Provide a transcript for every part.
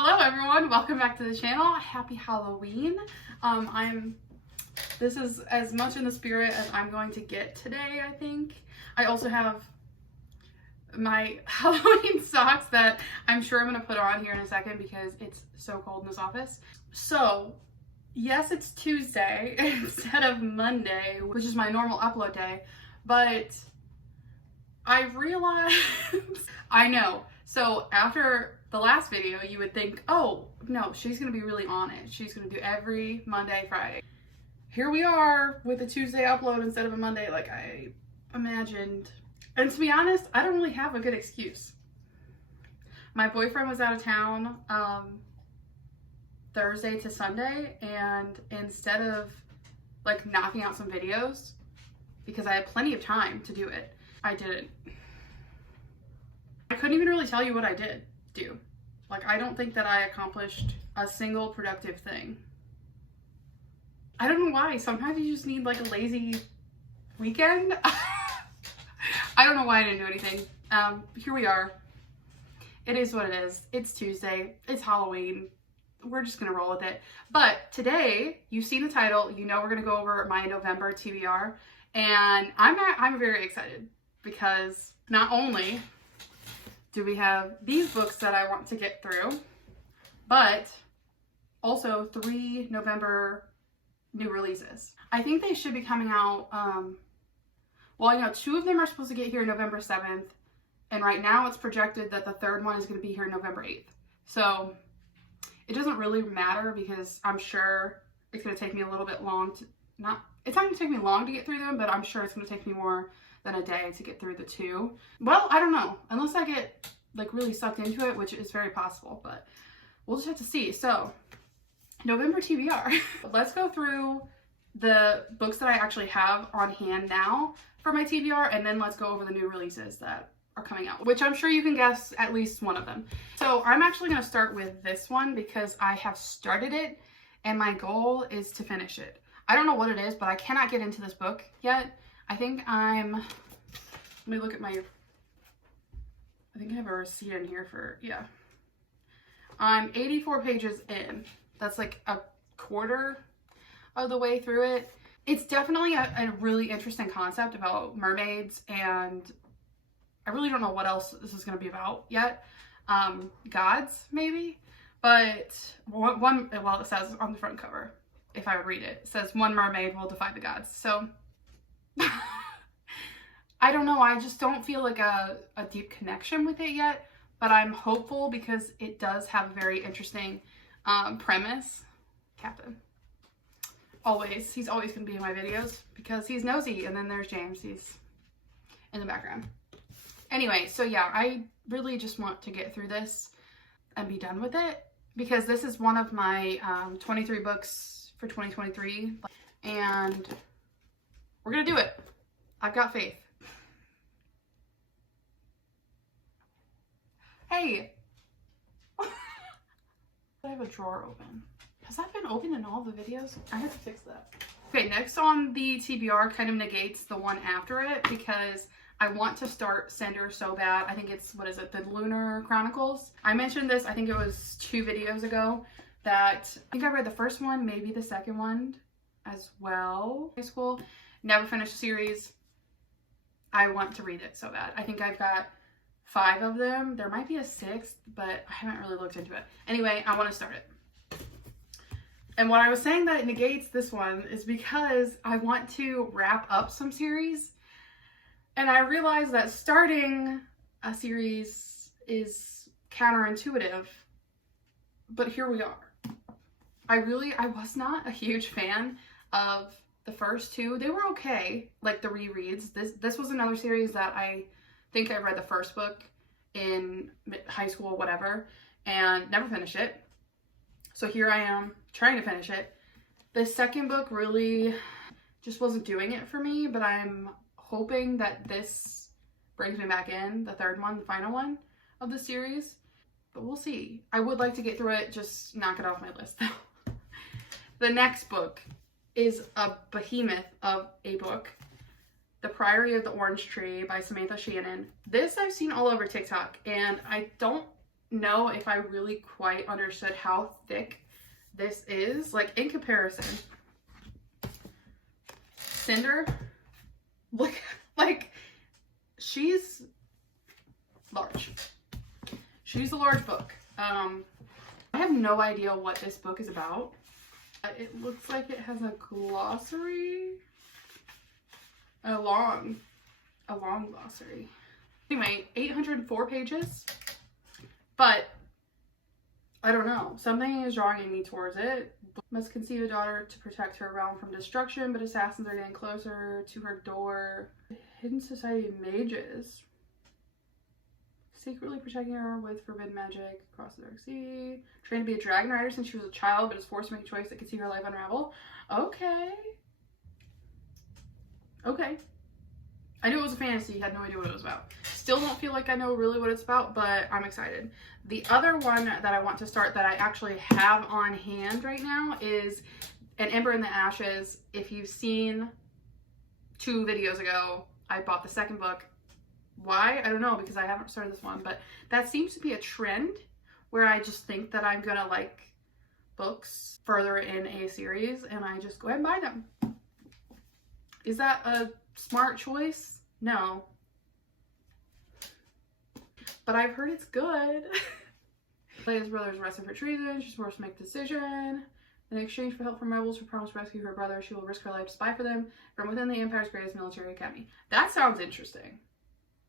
Hello everyone, welcome back to the channel. Happy Halloween. This is as much in the spirit as I'm going to get today, I think. I also have my Halloween socks that I'm sure I'm gonna put on here in a second because it's so cold in this office. So, yes, it's Tuesday instead of Monday, which is my normal upload day, but I realized, I know. So after the last video, you would think, oh, no, she's going to be really on it. She's going to do every Monday, Friday. Here we are with a Tuesday upload instead of a Monday like I imagined. And to be honest, I don't really have a good excuse. My boyfriend was out of town Thursday to Sunday, and instead of like knocking out some videos, because I had plenty of time to do it, I didn't. I couldn't even really tell you what I did do. Like, I don't think that I accomplished a single productive thing. I don't know why. Sometimes you just need like a lazy weekend. I don't know why I didn't do anything. Here we are. It is what it is. It's Tuesday. It's Halloween. We're just gonna roll with it. But today, you've seen the title. You know we're gonna go over my November TBR. And I'm very excited because not only do we have these books that I want to get through, but also 3 November new releases. I think they should be coming out, well, you know, 2 of them are supposed to get here November 7th, and right now it's projected that the 3rd one is going to be here November 8th. So it doesn't really matter because I'm sure it's going to take me a little bit long to, it's not going to take me long to get through them, but I'm sure it's going to take me more than a day to get through the 2. Well, I don't know, unless I get like really sucked into it, which is very possible, but we'll just have to see. So November TBR. Let's go through the books that I actually have on hand now for my TBR, and then let's go over the new releases that are coming out, which I'm sure you can guess at least one of them. So I'm actually going to start with this one because I have started it and my goal is to finish it. I don't know what it is, but I cannot get into this book yet. I think let me look at my, I think I have a receipt in here for, yeah. I'm 84 pages in. That's like a quarter of the way through it. It's definitely a really interesting concept about mermaids, and I really don't know what else this is going to be about yet. Gods, maybe? But well, it says on the front cover, if I would read it, it says one mermaid will defy the gods. So I don't know, I just don't feel like a deep connection with it yet, but I'm hopeful because it does have a very interesting premise. Captain. He's always going to be in my videos because he's nosy. And then there's James, he's in the background. Anyway, so yeah, I really just want to get through this and be done with it because this is one of my 23 books for 2023, and we're going to do it. I've got faith. Hey, I have a drawer open. Has that been open in all the videos? I have to fix that. Okay, next on the TBR kind of negates the one after it because I want to start Cinder so bad. I think it's, what is it, the Lunar Chronicles? I mentioned this, I think it was 2 videos ago, that I think I read the first one, maybe the second one as well. High school, never finished the series. I want to read it so bad. I think I've got 5 of them. There might be a 6th, but I haven't really looked into it. Anyway, I want to start it. And what I was saying that it negates this one is because I want to wrap up some series. And I realized that starting a series is counterintuitive, but here we are. I was not a huge fan of the first 2. They were okay, like the rereads. This was another series that I think I read the first book in high school, whatever, and never finished it. So here I am trying to finish it. The second book really just wasn't doing it for me, but I'm hoping that this brings me back in, the 3rd one, the final one of the series. But we'll see. I would like to get through it, just knock it off my list though. The next book is a behemoth of a book. The Priory of the Orange Tree by Samantha Shannon. This I've seen all over TikTok, and I don't know if I really quite understood how thick this is. Like, in comparison, Cinder, look, like, she's large. She's a large book. I have no idea what this book is about. It looks like it has a glossary. A long glossary. Anyway, 804 pages. But I don't know. Something is drawing me towards it. Must conceive a daughter to protect her realm from destruction, but assassins are getting closer to her door. Hidden society of mages. Secretly protecting her with forbidden magic across the dark sea. Trained to be a dragon rider since she was a child, but is forced to make a choice that could see her life unravel. Okay. Okay. I knew it was a fantasy, had no idea what it was about. Still don't feel like I know really what it's about, but I'm excited. The other one that I want to start that I actually have on hand right now is an Ember in the Ashes. If you've seen 2 videos ago, I bought the second book. Why? I don't know, because I haven't started this one, but that seems to be a trend where I just think that I'm gonna like books further in a series and I just go ahead and buy them. Is that a smart choice? No. But I've heard it's good. Leia's brother is arrested for treason. She's forced to make a decision. In exchange for help from rebels who promise to rescue her brother, she will risk her life to spy for them from within the Empire's greatest military academy. That sounds interesting.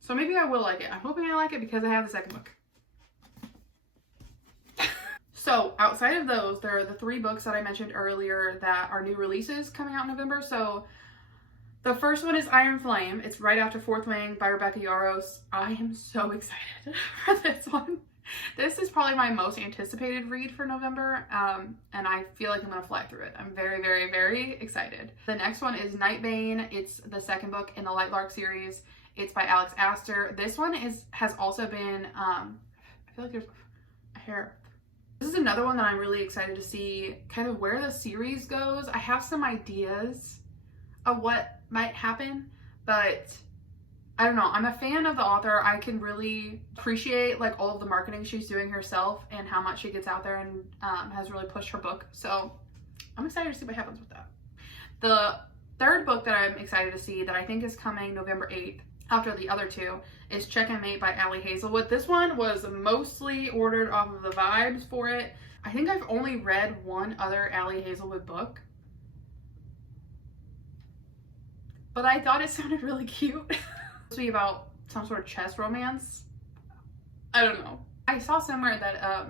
So maybe I will like it. I'm hoping I like it because I have the second book. So outside of those, there are the 3 books that I mentioned earlier that are new releases coming out in November. So the first one is Iron Flame. It's right after Fourth Wing by Rebecca Yarros. I am so excited for this one. This is probably my most anticipated read for November, and I feel like I'm going to fly through it. I'm very, very, very excited. The next one is Nightbane. It's the second book in the Lightlark series. It's by Aster. This one has also been, I feel like there's a hair. This is another one that I'm really excited to see kind of where the series goes. I have some ideas of what might happen, but I don't know. I'm a fan of the author. I can really appreciate like all of the marketing she's doing herself and how much she gets out there and has really pushed her book. So I'm excited to see what happens with that. The third book that I'm excited to see that I think is coming November 8th after the other 2 is Check and Mate by Hazelwood. This one was mostly ordered off of the vibes for it. I think I've only read one other Hazelwood book, but I thought it sounded really cute. It's supposed to be about some sort of chess romance. I don't know. I saw somewhere that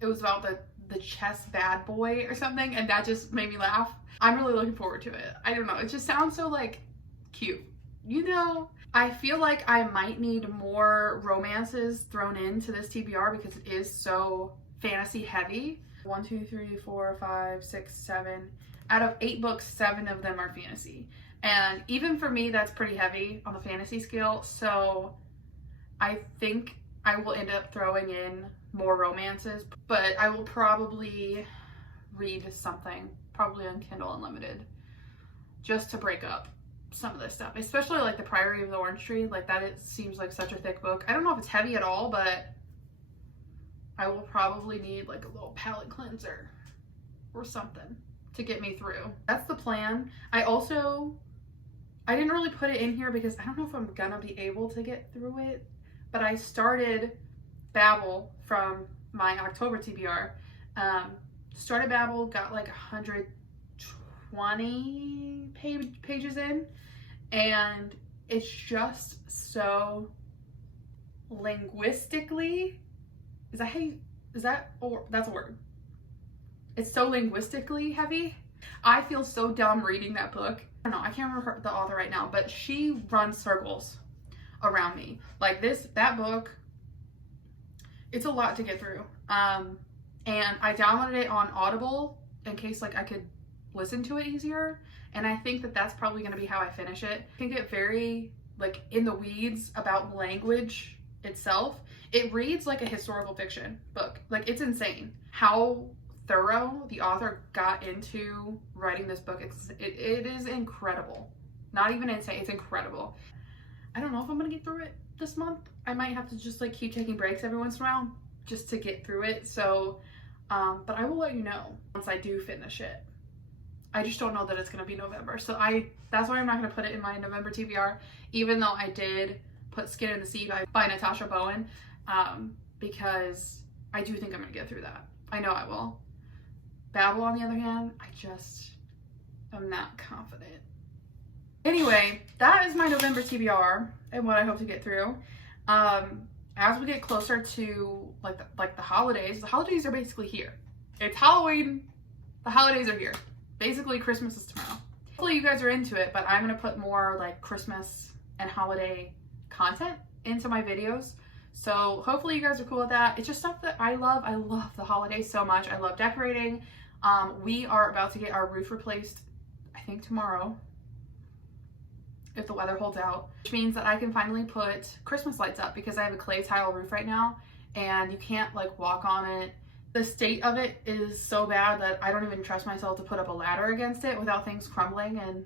it was about the chess bad boy or something, and that just made me laugh. I'm really looking forward to it. I don't know. It just sounds so like cute. You know, I feel like I might need more romances thrown into this TBR because it is so fantasy heavy. 1, 2, 3, 4, 5, 6, 7. Out of 8 books, 7 of them are fantasy. And even for me, that's pretty heavy on the fantasy scale. So I think I will end up throwing in more romances, but I will probably read something, probably on Kindle Unlimited, just to break up some of this stuff, especially like the Priory of the Orange Tree. Like that, it seems like such a thick book. I don't know if it's heavy at all, but I will probably need like a little palate cleanser or something to get me through. That's the plan. I didn't really put it in here because I don't know if I'm gonna be able to get through it, but I started Babel from my October TBR. Started Babel, got like 120 pages in, and it's just so linguistically, that's a word. It's so linguistically heavy. I feel so dumb reading that book. I don't know, I can't remember the author right now, but she runs circles around me. Like that book, it's a lot to get through. And I downloaded it on Audible in case like I could listen to it easier. And I think that that's probably going to be how I finish it. I can get very like in the weeds about language itself. It reads like a historical fiction book. Like it's insane how thorough the author got into writing this book. It is incredible. Not even insane, it's incredible. I don't know if I'm gonna get through it this month. I might have to just like keep taking breaks every once in a while just to get through it. So, but I will let you know once I do finish it. I just don't know that it's going to be November. So that's why I'm not going to put it in my November TBR, even though I did put Skin in the Sea by Natasha Bowen, because I do think I'm going to get through that. I know I will. Babel, on the other hand, I'm not confident. Anyway, that is my November TBR and what I hope to get through. As we get closer to like the holidays are basically here. It's Halloween. The holidays are here. Basically, Christmas is tomorrow. Hopefully you guys are into it, but I'm going to put more like Christmas and holiday content into my videos. So hopefully you guys are cool with that. It's just stuff that I love. I love the holidays so much. I love decorating. We are about to get our roof replaced, I think tomorrow, if the weather holds out, which means that I can finally put Christmas lights up because I have a clay tile roof right now and you can't like walk on it. The state of it is so bad that I don't even trust myself to put up a ladder against it without things crumbling and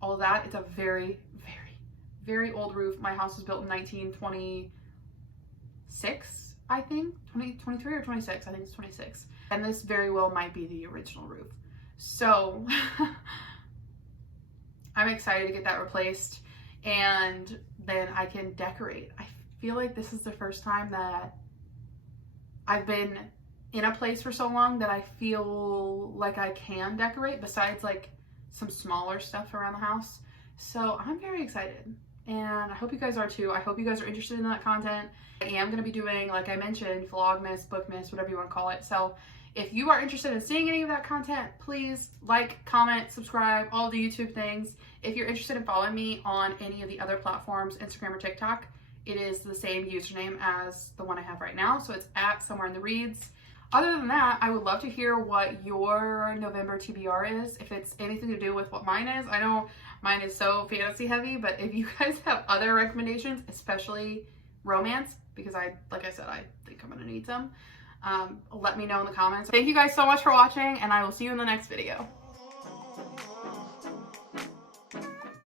all of that. It's a very, very, very old roof. My house was built in 1926, I think. 2023 or 26, I think it's 26. And this very well might be the original roof. So I'm excited to get that replaced and then I can decorate. I feel like this is the first time that I've been in a place for so long that I feel like I can decorate besides like some smaller stuff around the house. So I'm very excited and I hope you guys are too. I hope you guys are interested in that content. I am going to be doing, like I mentioned, Vlogmas, Bookmas, whatever you want to call it. So if you are interested in seeing any of that content, please like, comment, subscribe, all the YouTube things. If you're interested in following me on any of the other platforms, Instagram or TikTok, it is the same username as the one I have right now. So it's at somewhereinthereads. Other than that, I would love to hear what your November TBR is, if it's anything to do with what mine is. I know mine is so fantasy heavy, but if you guys have other recommendations, especially romance, because like I said, I think I'm gonna need some, let me know in the comments. Thank you guys so much for watching, and I will see you in the next video.